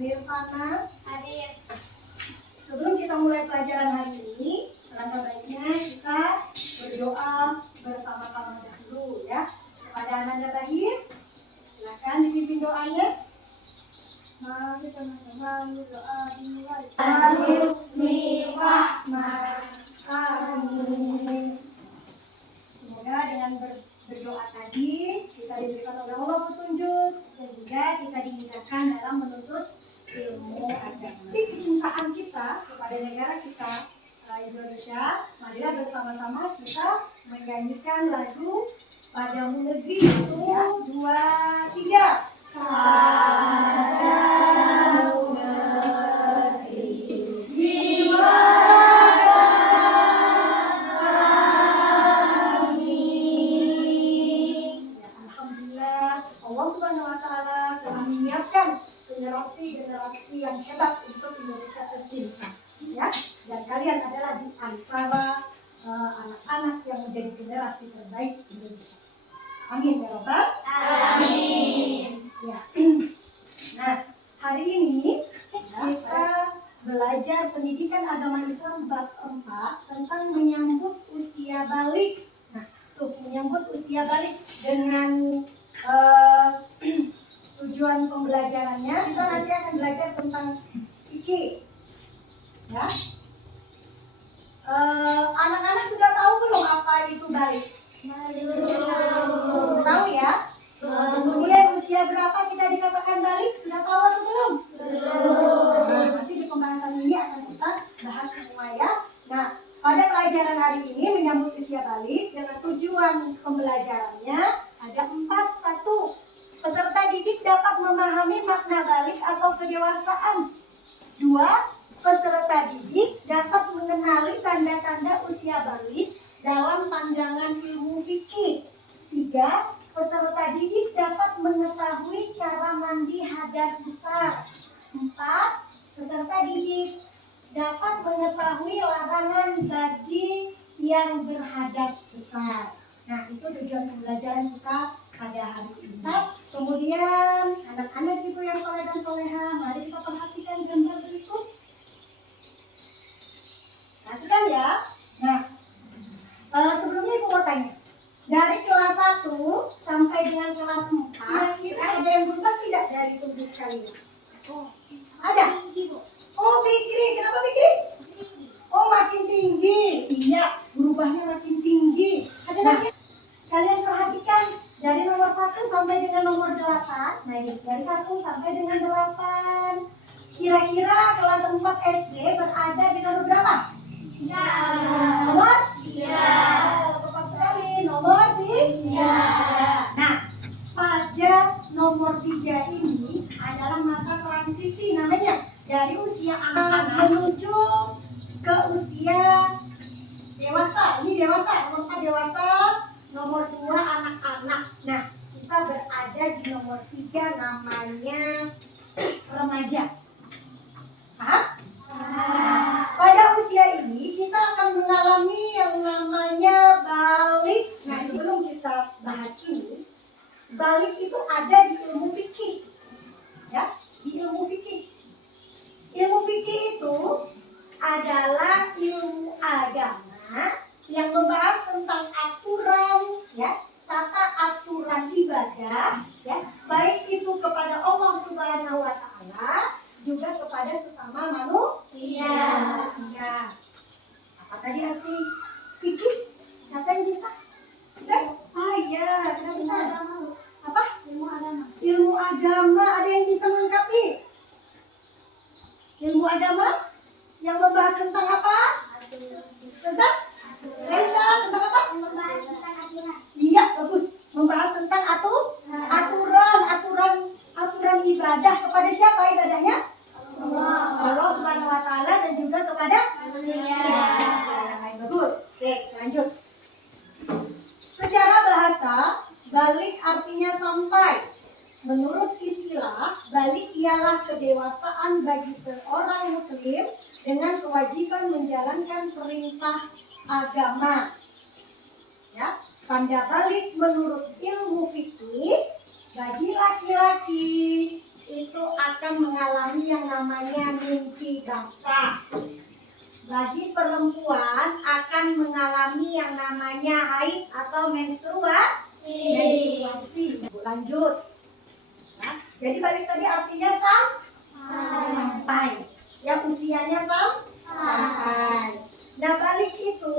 Nirvana. Hadir. Sebelum kita mulai pelajaran hari ini, alangkah baiknya kita berdoa bersama-sama dahulu ya. Kepada Ananda Bahir, silakan dipimpin doanya. Mari teman-teman berdoa dimulai. Amin. Semoga dengan berdoa tadi kita diberikan oleh Allah petunjuk sehingga kita dimudahkan dalam menuntut ilmu agama. Di kecintaan kita kepada negara kita Indonesia, marilah bersama-sama kita menyanyikan lagu Padamu Negeri. 1, 2, 3. Padamu negeri di mana kami. Ya, alhamdulillah Allah Subhanahu wa taala telah menyiapkan generasi yang hebat untuk Indonesia tercinta. Ya, dan kalian adalah di antara anak-anak yang menjadi generasi terbaik Indonesia. Amin ya Rabbal. Amin. Ya. Nah, hari ini kita belajar pendidikan agama Islam bab 4 tentang menyambut usia balik. Nah, tuh menyambut usia balik dengan tujuan pembelajarannya kita nanti akan belajar tentang fikih. Ya. Anak-anak sudah tahu belum apa itu balik? Tahu ya? Kemudian usia berapa kita dikatakan balik? Sudah tahu atau belum? Nah, nanti di pembahasan ini akan kita bahas semua ya. Nah, pada pelajaran hari ini menyambut usia balik dengan tujuan pembelajarannya ada 4. 1. Peserta didik dapat memahami makna balik atau kedewasaan. 2. Peserta didik dapat mengenali tanda-tanda usia balik dalam pandangan ilmu fikih. 3. Peserta didik dapat mengetahui cara mandi hadas besar. 4. Peserta didik dapat mengetahui larangan bagi yang berhadas besar. Nah, itu tujuan pembelajaran kita pada hari ini. Kemudian anak-anak ibu yang soleh dan soleha, mari kita perhatikan gambar berikut. Perhatikan ya. Nah, sebelumnya ibu mau tanya, dari kelas 1 sampai dengan kelas 4 kira-kira ada yang berubah tidak dari tubuh kalian? Ada? Oh, Fikri. Kenapa Fikri? Oh, makin tinggi. Iya, berubahnya makin tinggi. Ada lagi? Kalian perhatikan dari nomor 1 sampai dengan nomor 8. Nah, ini dari 1 sampai dengan 8. Kira-kira kelas 4 SD berada di nomor berapa? Nomor 3. Tepat sekali, nomor 3. Nah, pada nomor 3 ini adalah masa transisi namanya. Dari usia anak-anak menuju ke usia dewasa. Ini dewasa, nomor 4 dewasa, nomor 2 anak-anak. Nah, kita berada di nomor 3 namanya remaja. Hah? Pada usia ini kita akan mengalami yang namanya balik. Nah, sebelum kita bahas ini, balik itu ada di ilmu fikih. Ya, di ilmu fikih. Ilmu fikih itu adalah ilmu agama yang membahas tentang aturan, ya, tata aturan ibadah, ya, baik itu kepada Allah Subhanahu wa taala juga kepada sesama manusia. Apa tadi arti fikih? Siapa yang bisa? Bisa? Ah iya, kenapa bisa? Apa? Ilmu agama. Ada yang bisa melengkapi? Ilmu agama yang membahas tentang apa? Tentang? Reza, tentang apa? Membahas tentang aturan. Iya, bagus. Membahas tentang aturan ibadah. Kepada siapa ibadahnya? Allah Subhanahu wa taala dan juga kepada manusia. Bagus. Oke, lanjut. Secara bahasa, balik artinya sampai. Menurut istilah, balik ialah kedewasaan bagi seorang muslim dengan kewajiban menjalankan perintah agama. Ya, tanda balik menurut ilmu fikih bagi laki-laki itu akan akan mengalami yang namanya mimpi basah. Bagi perempuan akan mengalami yang namanya haid atau menstruasi. Lanjut. Nah, jadi balik tadi artinya sampai. Yang usianya sampai. Nah, balik itu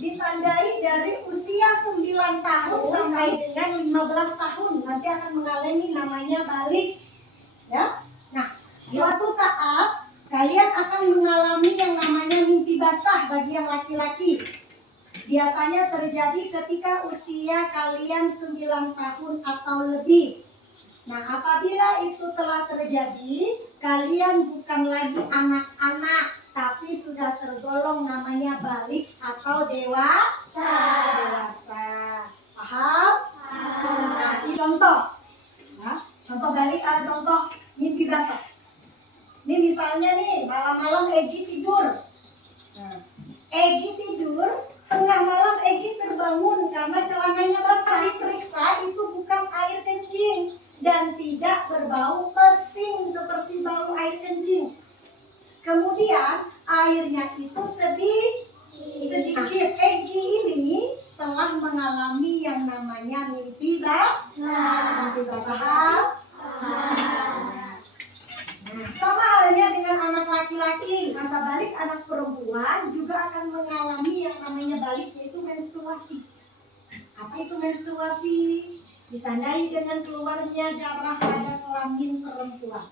ditandai dari usia 9 tahun sampai dengan 15 tahun. Nanti akan mengalami namanya balik. Ya. Nah, suatu saat kalian akan mengalami yang namanya mimpi basah bagi yang laki-laki. Biasanya terjadi ketika usia kalian 9 tahun atau lebih. Nah, apabila itu telah terjadi, kalian bukan lagi anak-anak, tapi sudah tergolong namanya balik atau dewasa. Paham? Nah, ini contoh. Nah, contoh balik, contoh mimpi basah. Ini misalnya nih, malam-malam Egi tidur. Nah, Egi tidur, tengah malam Egi terbangun karena celananya basah. Diperiksa itu bukan air kencing dan tidak berbau pesing seperti bau air kencing. Kemudian airnya itu sedikit. Egi ini telah mengalami yang namanya mimpi basah. Sama halnya dengan anak laki-laki, masa balik anak perempuan juga akan mengalami yang namanya balik, yaitu menstruasi. Apa itu menstruasi? Ditandai dengan keluarnya darah pada kelamin perempuan.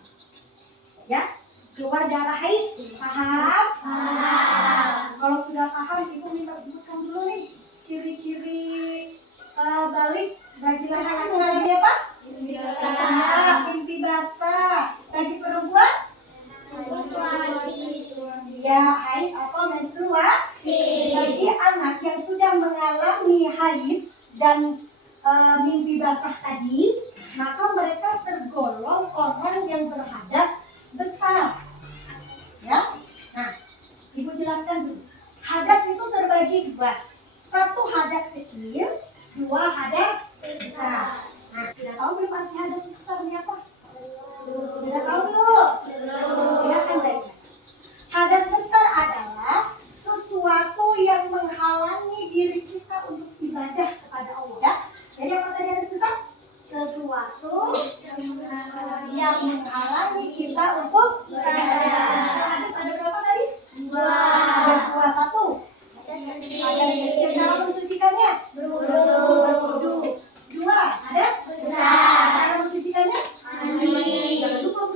Ya, keluar darah haid. Paham? Kalau sudah paham, ibu minta sebutkan dulu nih ciri-ciri balik bagi laki-laki mengalami apa? Mimpi basah. Bagi perempuan? Ya, haid atau menstruasi. Bagi anak yang sudah mengalami haid dan mimpi basah tadi, maka mereka tergolong orang yang berhadas besar. Ya, nah, ibu jelaskan dulu. Hadas itu terbagi dua. Satu hadas kecil, dua hadas besar. Nah, sudah tahu belum arti hadas besar ini apa? Sudah tahu belum? Ya kan baik. Hadas besar adalah sesuatu yang menghalangi diri kita untuk ibadah kepada Allah. Ya? Jadi apa tadi hadas besar? Sesuatu yang menghalangi kita untuk ibadah. Hadas ada berapa tadi? Ada dua. Satu. Hadas kecil, cara mensucikannya berwudu. Dua, hadas besar, cara mensucikannya mandi. Jangan lupa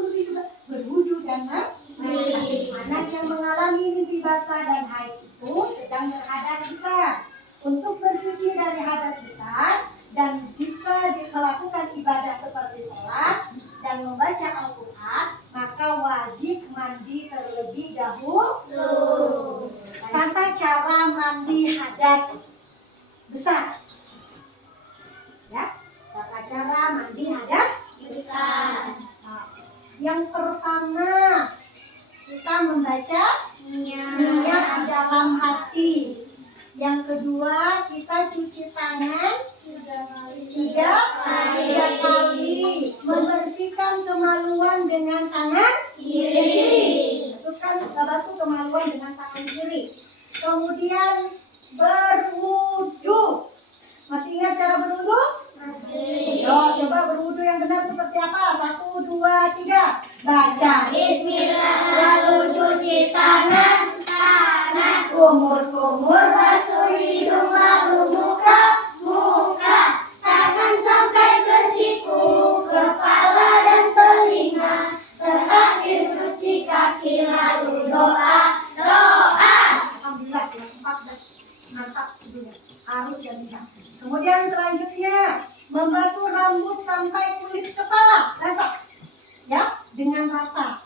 berwudu dan mandi. Anak yang mengalami mimpi basah dan haid itu sedang berhadas besar. Untuk bersuci dari hadas besar dan bisa melakukan ibadah seperti sholat dan membaca Al-Quran, maka wajib mandi terlebih dahulu. Tata cara mandi hadas besar. Ya, tata cara mandi hadas besar. Yang pertama, kita membaca niat di dalam hati. Yang kedua, kita cuci tangan 3 kali. Membersihkan kemaluan dengan tangan kiri. Basuh kemaluan dengan tangan kiri. Kemudian berwudu. Masih ingat cara berwudu? Yo, coba berwudu yang benar seperti apa? 1, 2, 3. Baca Bismillah. Lalu cuci tangan. Kumur-kumur basuh hidung, lalu muka. Tangan sampai ke siku, kepala dan telinga. Terakhir cuci kaki, lalu doa. Alhamdulillah, mantap ibunya. Harus ya bisa. Kemudian selanjutnya membasuh rambut sampai kulit kepala, basah, ya, dengan rata.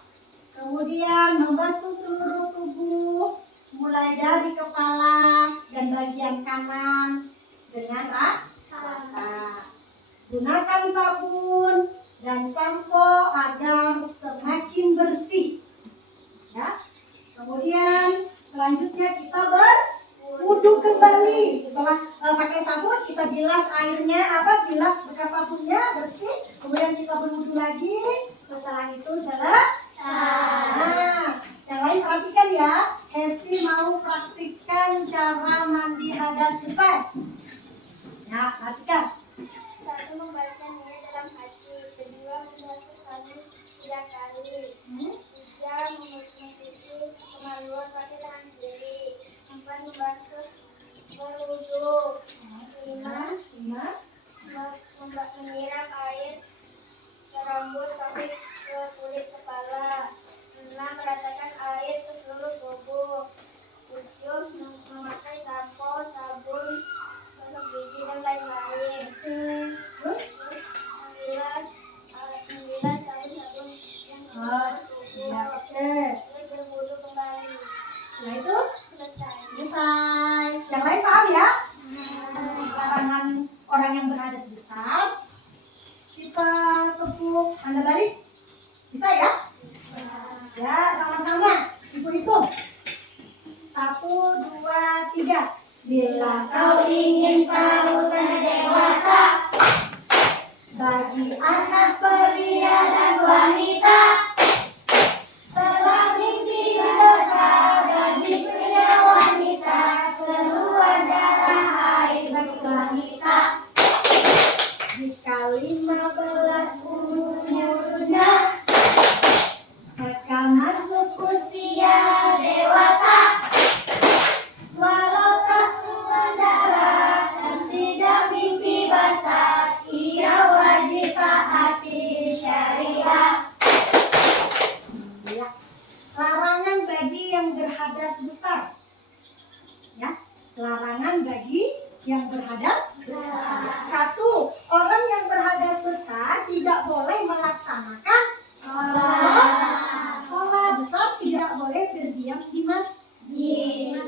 Kemudian membasuh seluruh tubuh, mulai dari kepala dan bagian kanan dengan rata. Gunakan sabun dan sampo agar semakin bersih. Ya. Kemudian selanjutnya kita berwudu kembali. Setelah pakai sabun, kita bilas airnya, bilas bekas sabunnya bersih. Kemudian kita berwudu lagi. Setelah itu selesai. Bisa ya? Ya, sama-sama. Ibu hitung. 1, 2, 3. Bila kau ingin tahu tanda dewasa, bagi anak pria dan wanita, telah mimpi besar bagi pria wanita, keluar darah haid bagi wanita. Jika 15 umurnya, maka masuk usia dewasa. Walau tak keluar darah dan tidak mimpi basah, ia wajib taati syariat. Ya. Larangan bagi yang berhadas besar. Ya, larangan bagi yang berhadas besar. 1. Orang yang berhadas besar tidak boleh melaksanakan sholat besar, tidak boleh berdiam di masjid.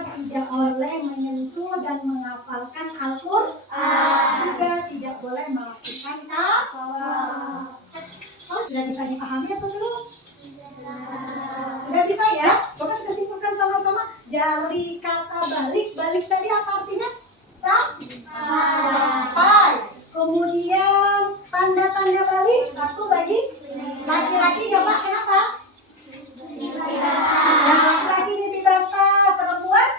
Tidak boleh menyentuh dan menghafalkan Al-Quran, juga tidak boleh melakukan tawaf. Oh, sudah bisa dipahami atau belum? Sudah bisa ya? Coba kita simpulkan sama-sama dari kata balik. Balik tadi apa artinya? Sampai. Kemudian tanda-tanda balik. 1 bagi laki-laki ya Pak, kenapa? Nah, laki-laki mimpi basah, perempuan?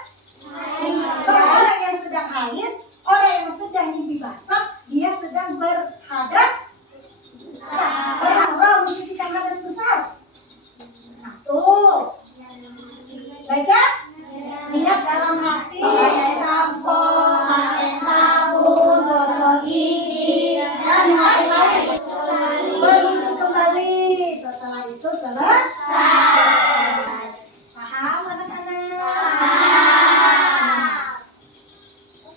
Orang yang sedang haid, orang yang sedang mimpi basah, dia sedang berhadas besar. Allah mensucikan hadas besar. 1. Baca. Niat dalam hati, pakai sampo, pakai sabun, gosok gigi, dan lain-lain. Berwudu kembali. Setelah itu selesai. Paham anak-anak?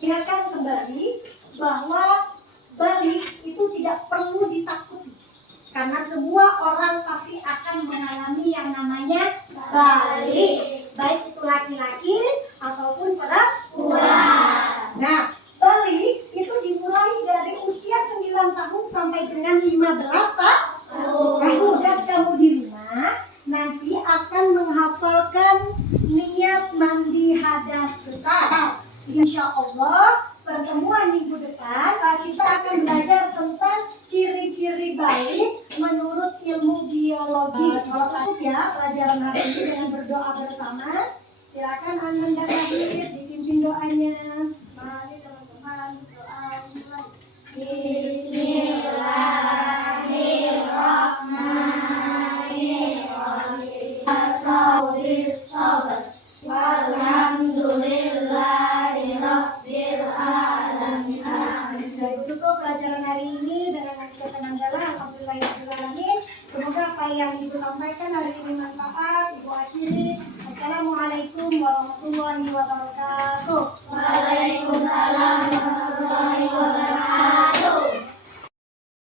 Ingatkan kembali bahwa balik itu tidak perlu ditakuti, karena semua orang pasti akan mengalami yang namanya balik, baik itu laki-laki ataupun perempuan. Nah, balik itu dimulai dari usia 9 tahun sampai dengan 15 tahun. Dan kamu di rumah nanti akan menghafalkan niat mandi hadas besar. Insya Allah pertemuan minggu depan kita akan belajar tentang ciri-ciri balik menurut ilmu biologi. Kalau takut ya pelajaran hari ini dengan berdoa bersama. Silakan Anand dan Rahid dipimpin doanya. Mari teman-teman doa mulai. Bismillahirrahmanirrahim. As-sabris sabar. Walhamdulillahi rabbil alamin. Dari tutup pelajaran hari ini dengan kita Nanggala, alhamdulillahirabbil alamin. Semoga apa yang Ibu sampaikan hari ini bermanfaat. Ibu akhiri. Assalamualaikum warahmatullahi wabarakatuh.